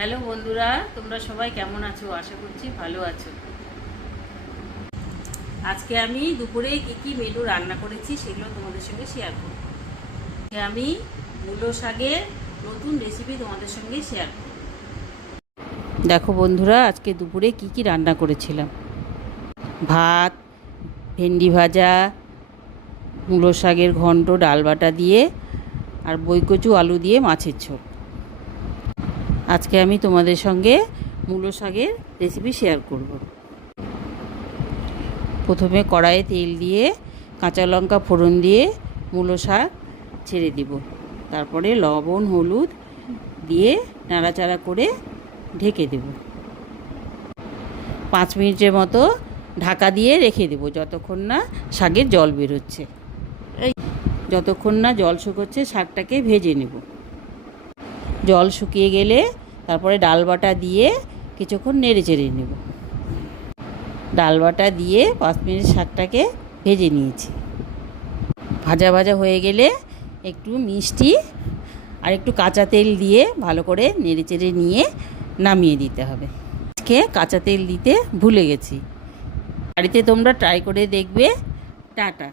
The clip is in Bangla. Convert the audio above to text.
হ্যালো বন্ধুরা, তোমরা সবাই কেমন আছো? আশা করছি ভালো আছো। আজকে আমি দুপুরে কি কি মেনু রান্না করেছি সেগুলো তোমাদের সঙ্গে শেয়ার করব। আমি মূলো শাকের নতুন রেসিপি তোমাদের সঙ্গে শেয়ার করব। দেখো বন্ধুরা, আজকে দুপুরে কি কি রান্না করেছিলাম। ভাত, ভেন্ডি ভাজা, মূলো শাকের ঘন্ট ডাল বাটা দিয়ে, আর বইকচু আলু দিয়ে মাছের ঝোল। আজকে আমি তোমাদের সঙ্গে মূলো শাকের রেসিপি শেয়ার করব। প্রথমে কড়াইয়ে তেল দিয়ে কাঁচা লঙ্কা ফোড়ন দিয়ে মূলো শাক ছেড়ে দিব। তারপরে লবণ হলুদ দিয়ে নাড়াচাড়া করে ঢেকে দেব। 5 মিনিটের মতো ঢাকা দিয়ে রেখে দেব, যতক্ষণ না শাকের জল বেরোচ্ছে। যতক্ষণ না জল শুকোচ্ছে শাকটাকে ভেজে নেব। জল শুকিয়ে গেলে তারপরে ডাল বাটা দিয়ে কিছুক্ষণ নেড়ে চেড়ে নেব। ডাল বাটা দিয়ে 5 মিনিট শাকটাকে ভেজে নিয়েছি। ভাজা ভাজা হয়ে গেলে একটু মিষ্টি আর একটু কাঁচা তেল দিয়ে ভালো করে নেড়ে চেড়ে নিয়ে নামিয়ে দিতে হবে। আজকে কাঁচা তেল দিতে ভুলে গেছি। বাড়িতে তোমরা ট্রাই করে দেখবে। টাটা।